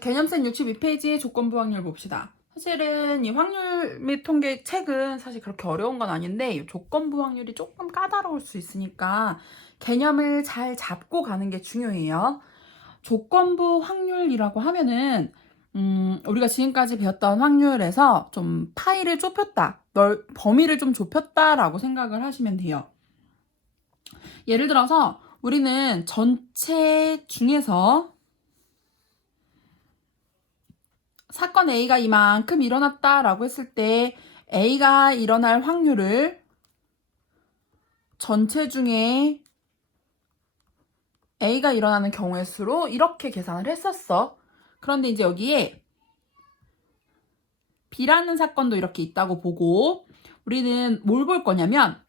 개념센 62페이지 조건부 확률 봅시다. 사실은 이 확률 및 통계 책은 사실 그렇게 어려운 건 아닌데 이 조건부 확률이 조금 까다로울 수 있으니까 개념을 잘 잡고 가는 게 중요해요. 조건부 확률이라고 하면은 우리가 지금까지 배웠던 확률에서 좀 파이를 좁혔다, 범위를 좀 좁혔다라고 생각을 하시면 돼요. 예를 들어서 우리는 전체 중에서 사건 A가 이만큼 일어났다라고 했을 때 A가 일어날 확률을 전체 중에 A가 일어나는 경우의 수로 이렇게 계산을 했었어. 그런데 이제 여기에 B라는 사건도 이렇게 있다고 보고 우리는 뭘 볼 거냐면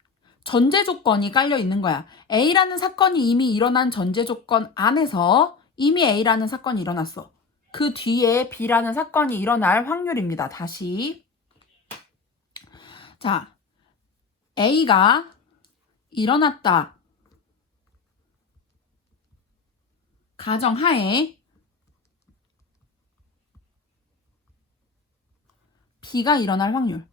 전제 조건이 깔려 있는 거야. A라는 사건이 이미 일어난 전제 조건 안에서 이미 A라는 사건이 일어났어. 그 뒤에 B라는 사건이 일어날 확률입니다. 다시. 자, A가 일어났다. 가정하에 B가 일어날 확률.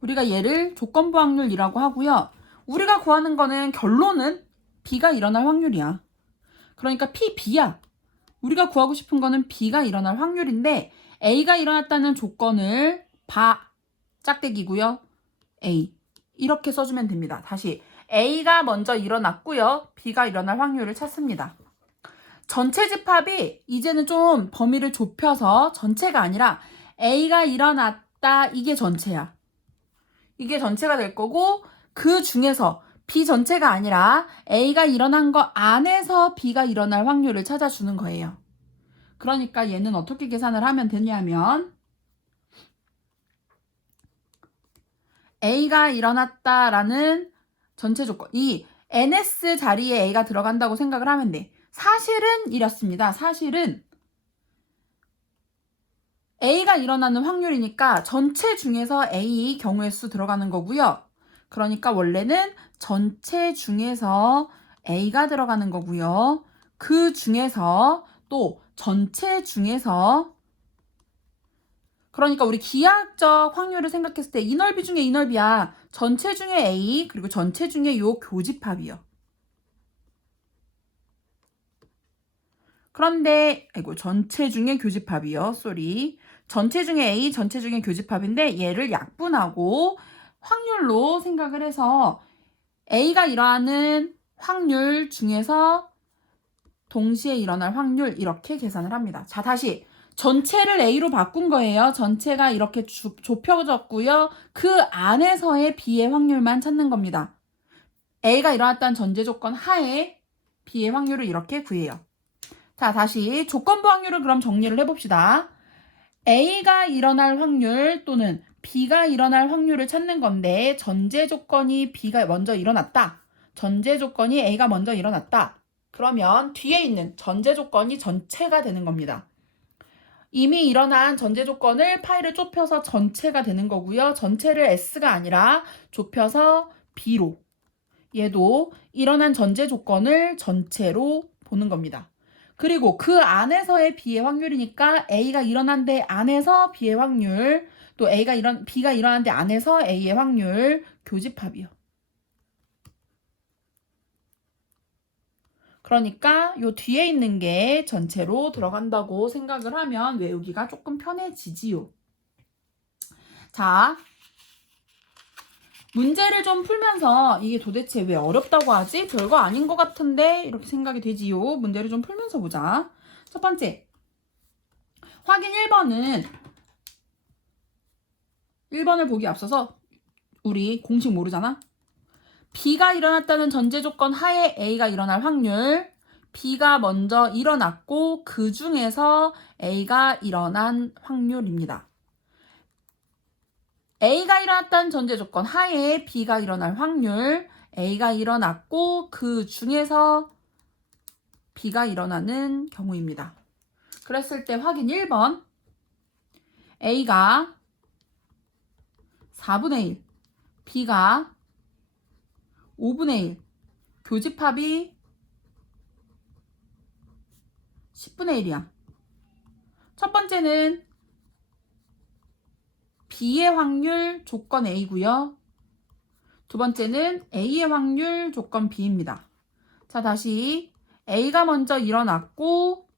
우리가 얘를 조건부 확률이라고 하고요. 우리가 구하는 거는 결론은 B가 일어날 확률이야. 그러니까 PB야. 우리가 구하고 싶은 거는 B가 일어날 확률인데 A가 일어났다는 조건을 짝대기고요. A. 이렇게 써주면 됩니다. 다시 A가 먼저 일어났고요. B가 일어날 확률을 찾습니다. 전체 집합이 이제는 좀 범위를 좁혀서 전체가 아니라 A가 일어났다 이게 전체야. 이게 전체가 될 거고 그 중에서 B 전체가 아니라 A가 일어난 거 안에서 B가 일어날 확률을 찾아주는 거예요. 그러니까 얘는 어떻게 계산을 하면 되냐면 A가 일어났다라는 전체 조건, 이 NS 자리에 A가 들어간다고 생각을 하면 돼. 사실은 이렇습니다. 사실은 A가 일어나는 확률이니까 전체 중에서 A 경우의 수 들어가는 거고요. 그러니까 원래는 전체 중에서 A가 들어가는 거고요. 그 중에서 또 전체 중에서 그러니까 우리 기하학적 확률을 생각했을 때 이 넓이 중에 이 넓이야. 전체 중에 A 그리고 전체 중에 요 교집합이요. 그런데 전체 중에 교집합이요. 쏘리. 전체 중에 A, 전체 중에 교집합인데 얘를 약분하고 확률로 생각을 해서 A가 일어나는 확률 중에서 동시에 일어날 확률 이렇게 계산을 합니다. 자, 다시 전체를 A로 바꾼 거예요. 전체가 이렇게 좁혀졌고요. 그 안에서의 B의 확률만 찾는 겁니다. A가 일어났다는 전제 조건 하에 B의 확률을 이렇게 구해요. 자, 다시 조건부 확률을 그럼 정리를 해봅시다. A가 일어날 확률 또는 B가 일어날 확률을 찾는 건데 전제 조건이 B가 먼저 일어났다. 전제 조건이 A가 먼저 일어났다. 그러면 뒤에 있는 전제 조건이 전체가 되는 겁니다. 이미 일어난 전제 조건을 파이를 좁혀서 전체가 되는 거고요. 전체를 S가 아니라 좁혀서 B로. 얘도 일어난 전제 조건을 전체로 보는 겁니다. 그리고 그 안에서의 B의 확률이니까 A가 일어난 데 안에서 B의 확률, 또 B가 일어난 데 안에서 A의 확률 교집합이요. 그러니까 요 뒤에 있는 게 전체로 들어간다고 생각을 하면 외우기가 조금 편해지지요. 자, 문제를 좀 풀면서 이게 도대체 왜 어렵다고 하지? 별거 아닌 것 같은데 이렇게 생각이 되지요. 문제를 좀 풀면서 보자. 첫 번째, 확인 1번을 보기 앞서서 우리 공식 모르잖아? B가 일어났다는 전제 조건 하에 A가 일어날 확률, B가 먼저 일어났고 그 중에서 A가 일어난 확률입니다. A가 일어났다는 전제 조건 하에 B가 일어날 확률, A가 일어났고 그 중에서 B가 일어나는 경우입니다. 그랬을 때 확인 1번, A가 4분의 1, B가 5분의 1, 교집합이 10분의 1이야. 첫 번째는 B의 확률 조건 A고요. 두 번째는 A의 확률 조건 B입니다. 자, 다시 A가 먼저 일어났고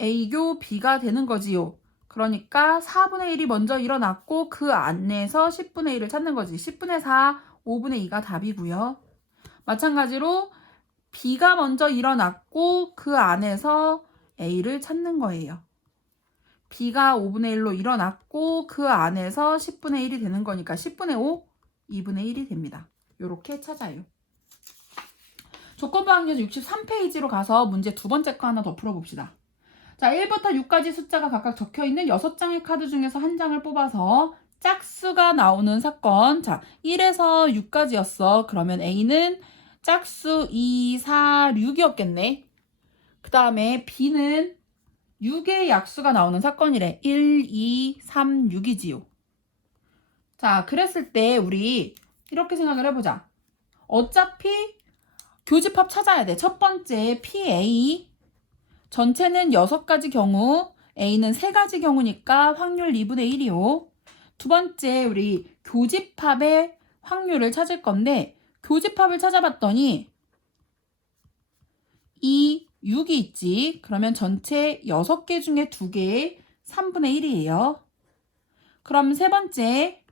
A교 B가 되는 거지요. 그러니까 4분의 1이 먼저 일어났고 그 안에서 10분의 1을 찾는 거지. 10분의 4, 5분의 2가 답이고요. 마찬가지로 B가 먼저 일어났고 그 안에서 A를 찾는 거예요. B가 5분의 1로 일어났고 그 안에서 10분의 1이 되는 거니까 10분의 5, 2분의 1이 됩니다. 이렇게 찾아요. 조건부 확률 63페이지로 가서 문제 두 번째 거 하나 더 풀어봅시다. 자, 1부터 6까지 숫자가 각각 적혀있는 6장의 카드 중에서 한 장을 뽑아서 짝수가 나오는 사건. 자, 1에서 6까지였어. 그러면 A는 짝수 2, 4, 6이었겠네. 그 다음에 B는 6의 약수가 나오는 사건이래. 1, 2, 3, 6이지요. 자, 그랬을 때 우리 이렇게 생각을 해보자. 어차피 교집합 찾아야 돼. 첫 번째 PA 전체는 6가지 경우 A는 3가지 경우니까 확률 2분의 1이요. 두 번째 우리 교집합의 확률을 찾을 건데 교집합을 찾아봤더니 2, 6이 있지. 그러면 전체 6개 중에 2개 3분의 1이에요. 그럼 세 번째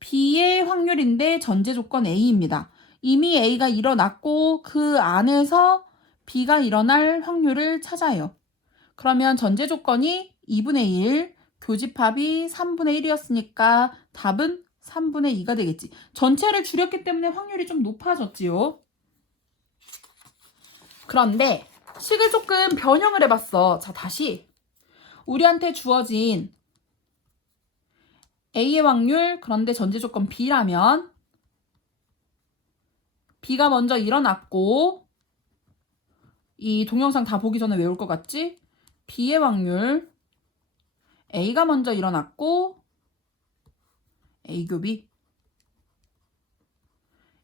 B의 확률인데 전제 조건 A입니다. 이미 A가 일어났고 그 안에서 B가 일어날 확률을 찾아요. 그러면 전제 조건이 2분의 1, 교집합이 3분의 1이었으니까 답은 3분의 2가 되겠지. 전체를 줄였기 때문에 확률이 좀 높아졌지요. 그런데 식을 조금 변형을 해봤어. 자, 다시 우리한테 주어진 A의 확률, 그런데 전제 조건 B라면 B가 먼저 일어났고 이 동영상 다 보기 전에 외울 것 같지? B의 확률 A가 먼저 일어났고 A교 B.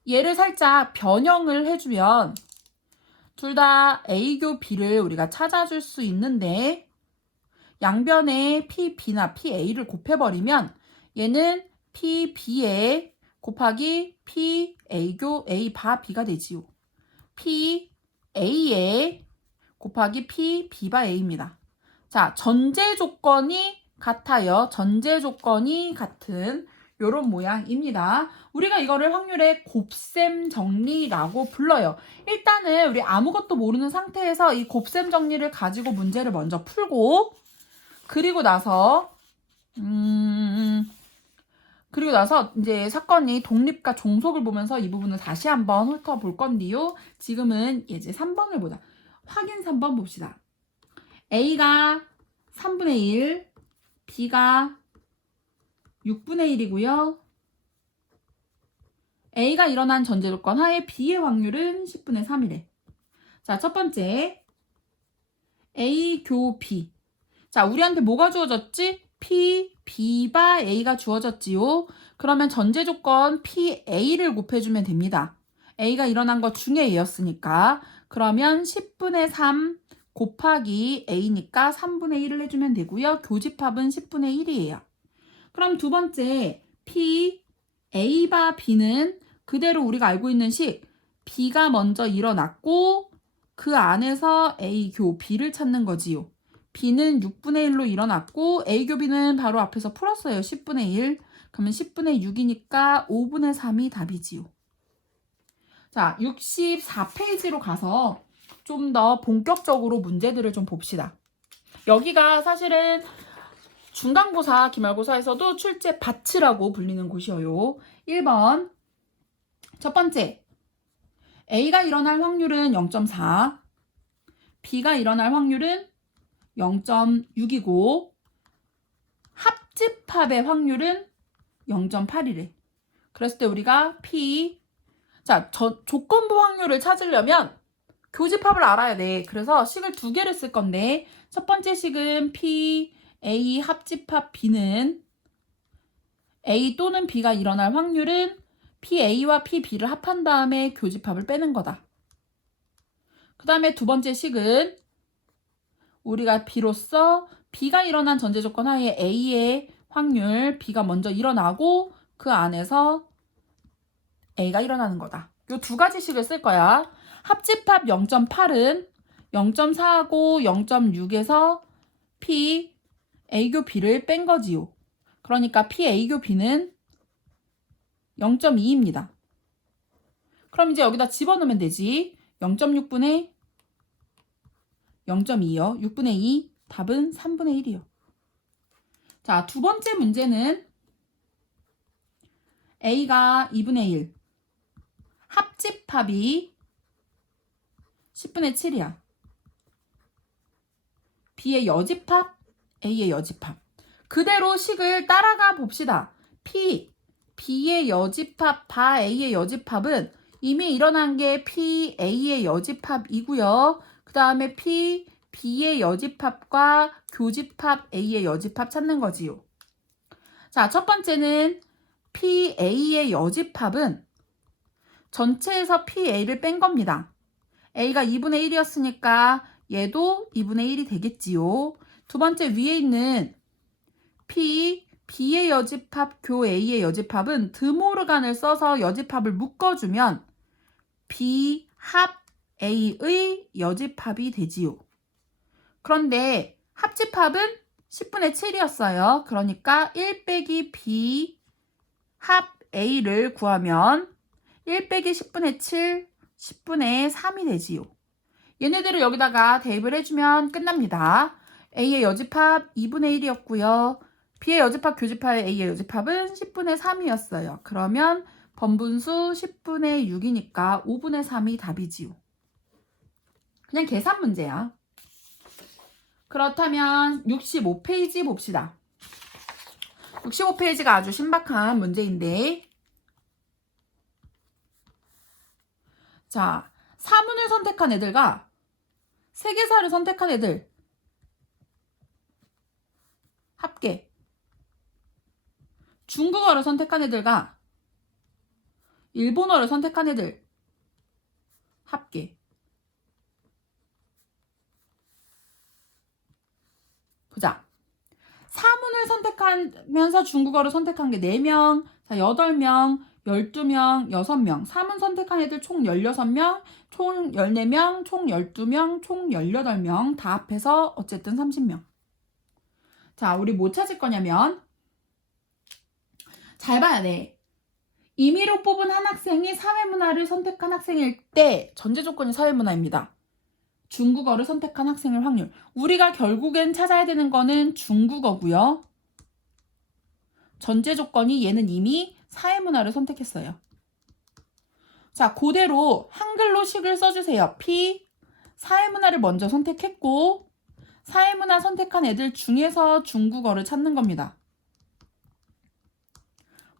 얘를 살짝 변형을 해주면 둘 다 A교 B를 우리가 찾아줄 수 있는데 양변에 PB나 PA를 곱해버리면 얘는 PB에 곱하기 PA교 A 바 B가 되지요. PA에 곱하기 PB 바 A입니다. 자, 전제 조건이 같아요. 전제 조건이 같은 요런 모양입니다. 우리가 이거를 확률의 곱셈 정리라고 불러요. 일단은 우리 아무것도 모르는 상태에서 이 곱셈 정리를 가지고 문제를 먼저 풀고 그리고 나서 이제 사건이 독립과 종속을 보면서 이 부분을 다시 한번 훑어볼 건데요. 지금은 이제 3번을 보자. 확인 3번 봅시다. A가 3분의 1, B가 6분의 1이고요. A가 일어난 전제 조건 하에 B의 확률은 10분의 3이래. 자, 첫 번째 A 교 B. 자, 우리한테 뭐가 주어졌지? P, B 바 A가 주어졌지요. 그러면 전제 조건 PA를 곱해주면 됩니다. A가 일어난 것 중에 A였으니까. 그러면 10분의 3 곱하기 A니까 3분의 1을 해주면 되고요. 교집합은 10분의 1이에요. 그럼 두 번째 P, A 바 B는 그대로 우리가 알고 있는 식 B가 먼저 일어났고 그 안에서 A 교 B를 찾는 거지요. B는 6분의 1로 일어났고 A 교 B는 바로 앞에서 풀었어요. 10분의 1. 그러면 10분의 6이니까 5분의 3이 답이지요. 자, 64페이지로 가서 좀 더 본격적으로 문제들을 좀 봅시다. 여기가 사실은 중간고사, 기말고사에서도 출제 밭이라고 불리는 곳이에요. 1번 첫 번째 A가 일어날 확률은 0.4, B가 일어날 확률은 0.6이고 합집합의 확률은 0.8이래. 그랬을 때 우리가 P, 자, 조건부 확률을 찾으려면 교집합을 알아야 돼. 그래서 식을 두 개를 쓸 건데 첫 번째 식은 P, A 합집합 B는 A 또는 B가 일어날 확률은 PA와 PB를 합한 다음에 교집합을 빼는 거다. 그 다음에 두 번째 식은 우리가 B로서 B가 일어난 전제 조건 하에 A의 확률 B가 먼저 일어나고 그 안에서 A가 일어나는 거다. 요 두 가지씩을 쓸 거야. 합집합 0.8은 0.4하고 0.6에서 P A교 B를 뺀 거지요. 그러니까 P A교 B는 0.2입니다. 그럼 이제 여기다 집어넣으면 되지. 0.6분의 0.2요. 6분의 2 답은 3분의 1이요. 자, 두 번째 문제는 A가 2분의 1 합집합이 10분의 7이야. B의 여집합, A의 여집합. 그대로 식을 따라가 봅시다. B의 여집합, 바 A의 여집합은 이미 일어난 게 P, A의 여집합이고요. 그 다음에 B의 여집합과 교집합, A의 여집합 찾는 거지요. 자, 첫 번째는 A의 여집합은 전체에서 A를 뺀 겁니다. A가 2분의 1이었으니까 얘도 2분의 1이 되겠지요. 두 번째 위에 있는 B의 여집합, 교 A의 여집합은 드모르간을 써서 여집합을 묶어주면 B 합 A의 여집합이 되지요. 그런데 합집합은 10분의 7이었어요. 그러니까 1 빼기 B 합 A를 구하면 1 빼기 10분의 7, 10분의 3이 되지요. 얘네들을 여기다가 대입을 해주면 끝납니다. A의 여집합 2분의 1이었고요. B의 여집합, 교집합의 A의 여집합은 10분의 3이었어요. 그러면 번분수 10분의 6이니까 5분의 3이 답이지요. 그냥 계산 문제야. 그렇다면 65페이지 봅시다. 65페이지가 아주 신박한 문제인데, 자, 사문을 선택한 애들과 세계사를 선택한 애들 합계, 중국어를 선택한 애들과 일본어를 선택한 애들 합계. 보자. 사문을 선택하면서 중국어를 선택한 게 4명, 자, 8명, 12명, 6명. 사문 선택한 애들 총 16명, 총 14명, 총 12명, 총 18명. 다 합해서 어쨌든 30명. 자, 우리 뭐 찾을 거냐면, 잘 봐야 돼. 임의로 뽑은 한 학생이 사회문화를 선택한 학생일 때 전제 조건이 사회문화입니다. 중국어를 선택한 학생의 확률. 우리가 결국엔 찾아야 되는 거는 중국어고요. 전제 조건이 얘는 이미 사회문화를 선택했어요. 자, 그대로 한글로 식을 써주세요. 사회문화를 먼저 선택했고 사회문화 선택한 애들 중에서 중국어를 찾는 겁니다.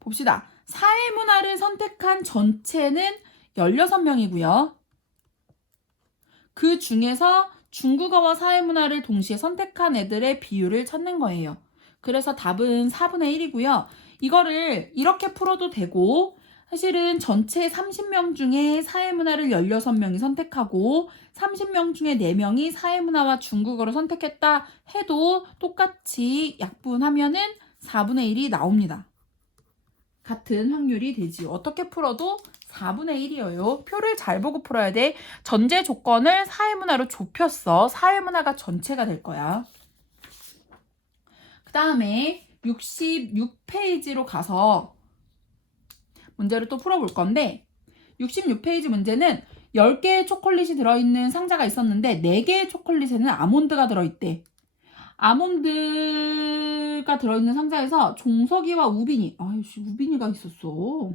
봅시다. 사회문화를 선택한 전체는 16명이고요. 그 중에서 중국어와 사회문화를 동시에 선택한 애들의 비율을 찾는 거예요. 그래서 답은 4분의 1이고요. 이거를 이렇게 풀어도 되고 사실은 전체 30명 중에 사회문화를 16명이 선택하고 30명 중에 4명이 사회문화와 중국어를 선택했다 해도 똑같이 약분하면은 4분의 1이 나옵니다. 같은 확률이 되지요. 어떻게 풀어도 4분의 1이에요. 표를 잘 보고 풀어야 돼. 전제 조건을 사회문화로 좁혔어. 사회문화가 전체가 될 거야. 그 다음에 66페이지로 가서 문제를 또 풀어볼 건데 66페이지 문제는 10개의 초콜릿이 들어있는 상자가 있었는데 4개의 초콜릿에는 아몬드가 들어있대. 아몬드가 들어있는 상자에서 종석이와 우빈이, 아이씨, 우빈이가 있었어.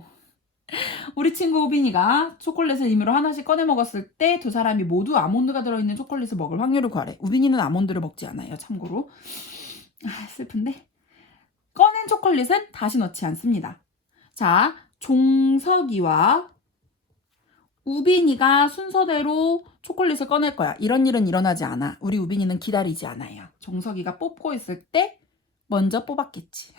우리 친구 우빈이가 초콜릿을 임의로 하나씩 꺼내 먹었을 때 두 사람이 모두 아몬드가 들어있는 초콜릿을 먹을 확률을 구하래. 우빈이는 아몬드를 먹지 않아요, 참고로. 슬픈데. 꺼낸 초콜릿은 다시 넣지 않습니다. 자, 종석이와 우빈이가 순서대로 초콜릿을 꺼낼 거야. 이런 일은 일어나지 않아. 우리 우빈이는 기다리지 않아요. 종석이가 뽑고 있을 때 먼저 뽑았겠지.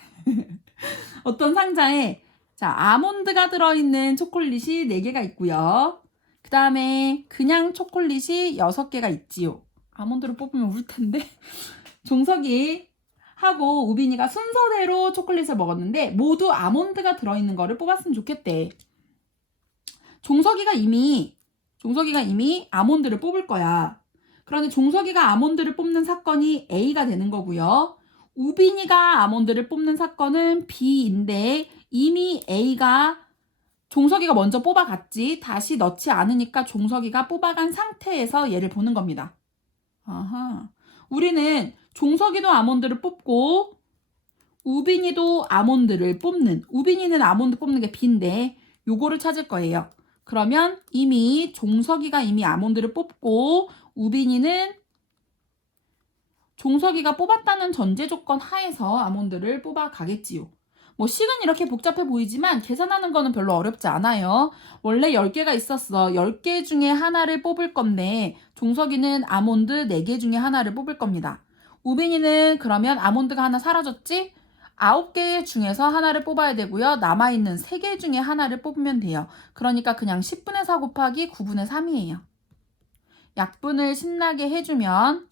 어떤 상자에 자, 아몬드가 들어있는 초콜릿이 4개가 있고요. 그 다음에 그냥 초콜릿이 6개가 있지요. 아몬드를 뽑으면 울 텐데. 종석이 하고 우빈이가 순서대로 초콜릿을 먹었는데 모두 아몬드가 들어있는 거를 뽑았으면 좋겠대. 종석이가 이미 아몬드를 뽑을 거야. 그런데 종석이가 아몬드를 뽑는 사건이 A가 되는 거고요. 우빈이가 아몬드를 뽑는 사건은 B인데 이미 A가 종석이가 먼저 뽑아갔지. 다시 넣지 않으니까 종석이가 뽑아간 상태에서 얘를 보는 겁니다. 아하. 우리는 종석이도 아몬드를 뽑고 우빈이도 아몬드를 뽑는, 우빈이는 아몬드 뽑는 게 B인데 요거를 찾을 거예요. 그러면 종석이가 이미 아몬드를 뽑고 우빈이는 종석이가 뽑았다는 전제 조건 하에서 아몬드를 뽑아가겠지요. 뭐 식은 이렇게 복잡해 보이지만 계산하는 거는 별로 어렵지 않아요. 원래 10개가 있었어. 10개 중에 하나를 뽑을 건데 종석이는 아몬드 4개 중에 하나를 뽑을 겁니다. 우빈이는 그러면 아몬드가 하나 사라졌지? 9개 중에서 하나를 뽑아야 되고요. 남아있는 3개 중에 하나를 뽑으면 돼요. 그러니까 그냥 10분의 4 곱하기 9분의 3이에요. 약분을 신나게 해주면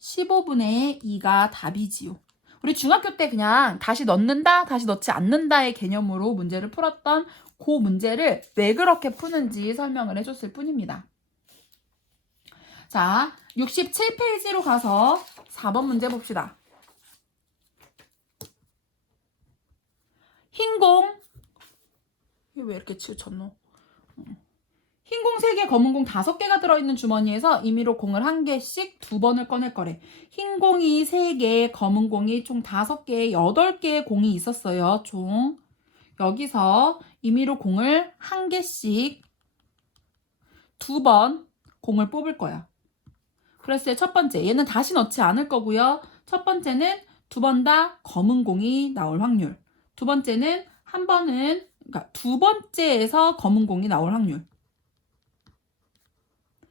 15분의 2가 답이지요. 우리 중학교 때 그냥 다시 넣는다, 다시 넣지 않는다의 개념으로 문제를 풀었던 그 문제를 왜 그렇게 푸는지 설명을 해줬을 뿐입니다. 자, 67페이지로 가서 4번 문제 봅시다. 흰공, 이게 왜 이렇게 치우쳤노? 흰공 3개, 검은공 5개가 들어있는 주머니에서 임의로 공을 1개씩 2번을 꺼낼 거래. 흰공이 3개, 검은공이 총 5개, 8개의 공이 있었어요. 총. 여기서 임의로 공을 1개씩 2번 공을 뽑을 거야. 그랬을 때 첫 번째, 얘는 다시 넣지 않을 거고요. 첫 번째는 2번 다 검은 공이 나올 확률. 두 번째는 그러니까 2번째에서 검은 공이 나올 확률.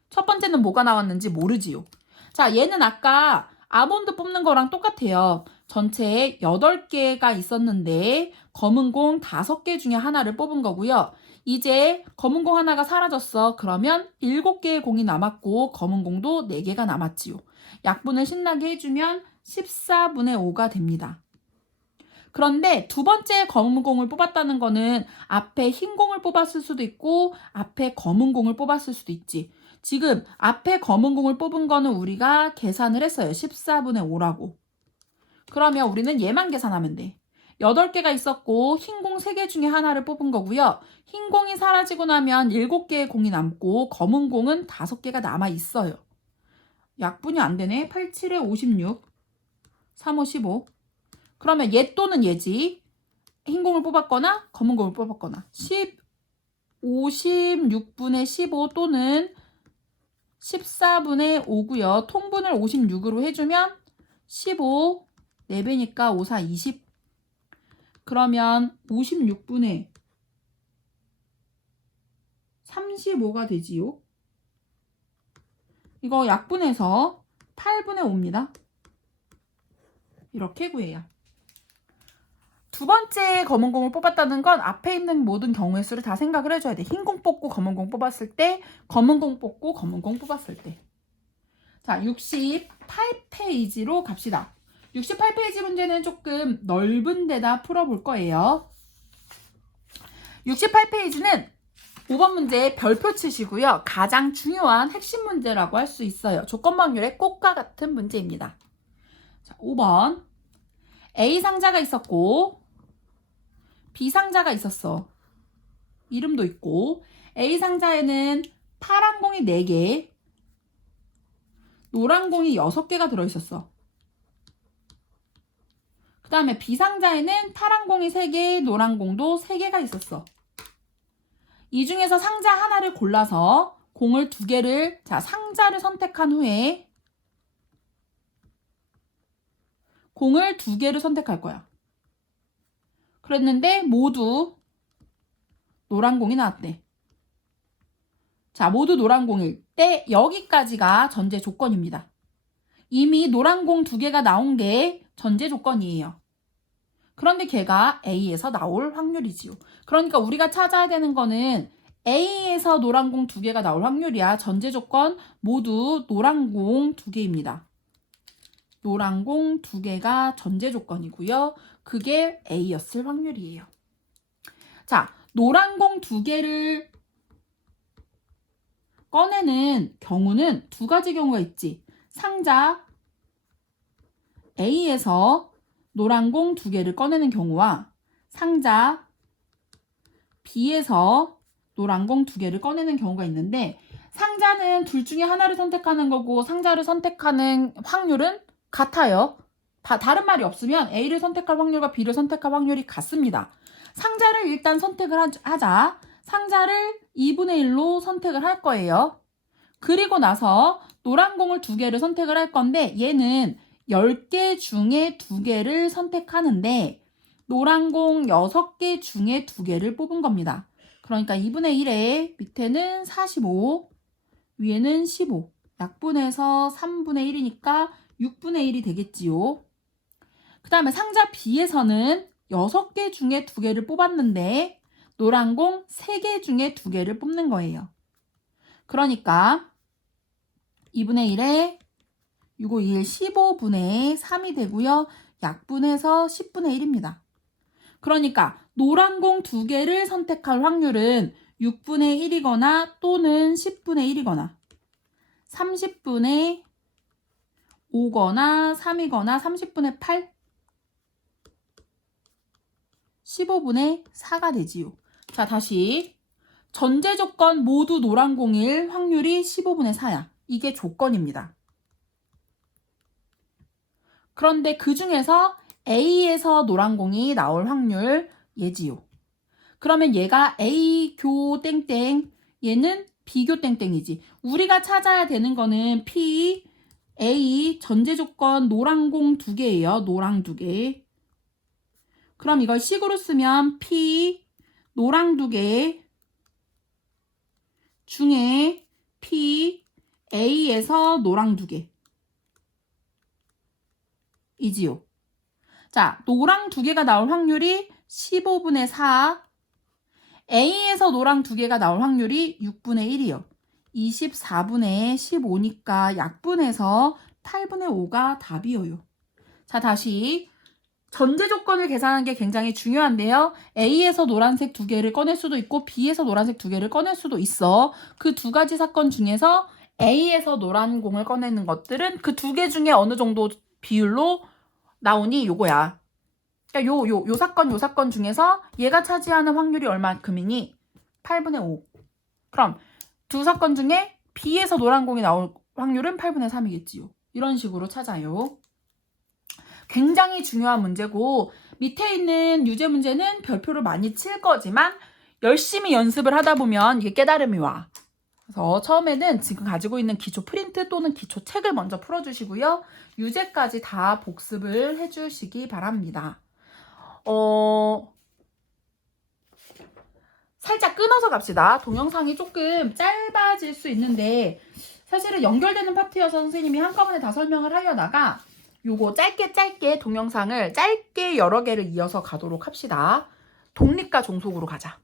첫 번째는 뭐가 나왔는지 모르지요. 자, 얘는 아까 아몬드 뽑는 거랑 똑같아요. 전체에 8개가 있었는데 검은 공 5개 중에 하나를 뽑은 거고요. 이제 검은 공 하나가 사라졌어. 그러면 7개의 공이 남았고 검은 공도 4개가 남았지요. 약분을 신나게 해주면 14분의 5가 됩니다. 그런데 두 번째 검은 공을 뽑았다는 거는 앞에 흰 공을 뽑았을 수도 있고 앞에 검은 공을 뽑았을 수도 있지. 지금 앞에 검은 공을 뽑은 거는 우리가 계산을 했어요. 14분의 5라고. 그러면 우리는 얘만 계산하면 돼. 8개가 있었고 흰 공 3개 중에 하나를 뽑은 거고요. 흰 공이 사라지고 나면 7개의 공이 남고 검은 공은 5개가 남아 있어요. 약분이 안 되네. 8, 7에 56, 3, 5, 15. 그러면 얘 또는 얘지. 흰 공을 뽑았거나 검은 공을 뽑았거나 56분의 15 또는 14분의 5고요. 통분을 56으로 해주면 15, 4배니까 5, 4, 20. 그러면 56분의 35가 되지요. 이거 약분해서 8분의 5입니다. 이렇게 구해요. 두 번째 검은 공을 뽑았다는 건 앞에 있는 모든 경우의 수를 다 생각을 해줘야 돼. 흰 공 뽑고 검은 공 뽑았을 때, 검은 공 뽑고 검은 공 뽑았을 때. 자, 68페이지로 갑시다. 68페이지 문제는 조금 넓은 데다 풀어볼 거예요. 68페이지는 5번 문제에 별표 치시고요. 가장 중요한 핵심 문제라고 할 수 있어요. 조건방률의 꼭과 같은 문제입니다. 자, 5번. A 상자가 있었고 B 상자가 있었어. 이름도 있고 A 상자에는 파란 공이 4개, 노란 공이 6개가 들어있었어. 그 다음에 B 상자에는 파란 공이 3개, 노란 공도 3개가 있었어. 이 중에서 상자 하나를 골라서 공을 2개를, 상자를 선택한 후에 공을 2개를 선택할 거야. 그랬는데 모두 노란 공이 나왔대. 자, 모두 노란 공일 때 여기까지가 전제 조건입니다. 이미 노란 공 2개가 나온 게 전제 조건이에요. 그런데 걔가 A에서 나올 확률이지요. 그러니까 우리가 찾아야 되는 거는 A에서 노란 공 2개가 나올 확률이야. 전제 조건 모두 노란 공 2개입니다. 노란 공 2개가 전제 조건이고요. 그게 A였을 확률이에요. 자, 노란 공 2개를 꺼내는 경우는 2가지 경우가 있지. 상자 A에서 노란 공 2개를 꺼내는 경우와 상자 B에서 노란 공 2개를 꺼내는 경우가 있는데, 상자는 둘 중에 하나를 선택하는 거고 상자를 선택하는 확률은 같아요. 다른 말이 없으면 A를 선택할 확률과 B를 선택할 확률이 같습니다. 상자를 일단 선택을 하자. 상자를 2분의 1로 선택을 할 거예요. 그리고 나서 노란 공을 2개를 선택을 할 건데, 얘는 10개 중에 2개를 선택하는데 노란 공 6개 중에 2개를 뽑은 겁니다. 그러니까 2분의 1에 밑에는 45, 위에는 15. 약분해서 3분의 1이니까 6분의 1이 되겠지요. 그 다음에 상자 B에서는 6개 중에 2개를 뽑았는데 노란 공 3개 중에 2개를 뽑는 거예요. 그러니까 2분의 1에 6, 5, 2, 1, 15분의 3이 되고요. 약분해서 10분의 1입니다. 그러니까 노란 공 2개를 선택할 확률은 6분의 1이거나 또는 10분의 1이거나 30분의 5거나 3이거나 30분의 8, 15분의 4가 되지요. 자, 다시 전제 조건 모두 노란 공일 확률이 15분의 4야. 이게 조건입니다. 그런데 그 중에서 A에서 노란 공이 나올 확률 얘지요. 그러면 얘가 A교 땡땡, 얘는 B교 땡땡이지. 우리가 찾아야 되는 거는 P, A 전제 조건 노란 공 2개예요. 노랑 2개. 그럼 이걸 식으로 쓰면 P 노랑 2개 중에 P A에서 노랑 2개 이지요. 자, 노랑 2개가 나올 확률이 15분의 4, A에서 노랑 2개가 나올 확률이 6분의 1이요. 24분의 15니까 약분해서 8분의 5가 답이에요. 자, 다시 전제 조건을 계산하는 게 굉장히 중요한데요. A에서 노란색 2개를 꺼낼 수도 있고 B에서 노란색 2개를 꺼낼 수도 있어. 그 2가지 사건 중에서 A에서 노란 공을 꺼내는 것들은 그 2개 중에 어느 정도 비율로 나오니 요거야. 그러니까 요 사건 중에서 얘가 차지하는 확률이 얼마큼이니? 8분의 5. 그럼 두 사건 중에 B에서 노란 공이 나올 확률은 8분의 3이겠지요. 이런 식으로 찾아요. 굉장히 중요한 문제고, 밑에 있는 유제 문제는 별표를 많이 칠 거지만 열심히 연습을 하다 보면 이게 깨달음이 와. 그래서 처음에는 지금 가지고 있는 기초 프린트 또는 기초 책을 먼저 풀어주시고요. 유제까지 다 복습을 해주시기 바랍니다. 살짝 끊어서 갑시다. 동영상이 조금 짧아질 수 있는데 사실은 연결되는 파트여서 선생님이 한꺼번에 다 설명을 하려다가 요거 짧게 동영상을 짧게 여러 개를 이어서 가도록 합시다. 독립과 종속으로 가자.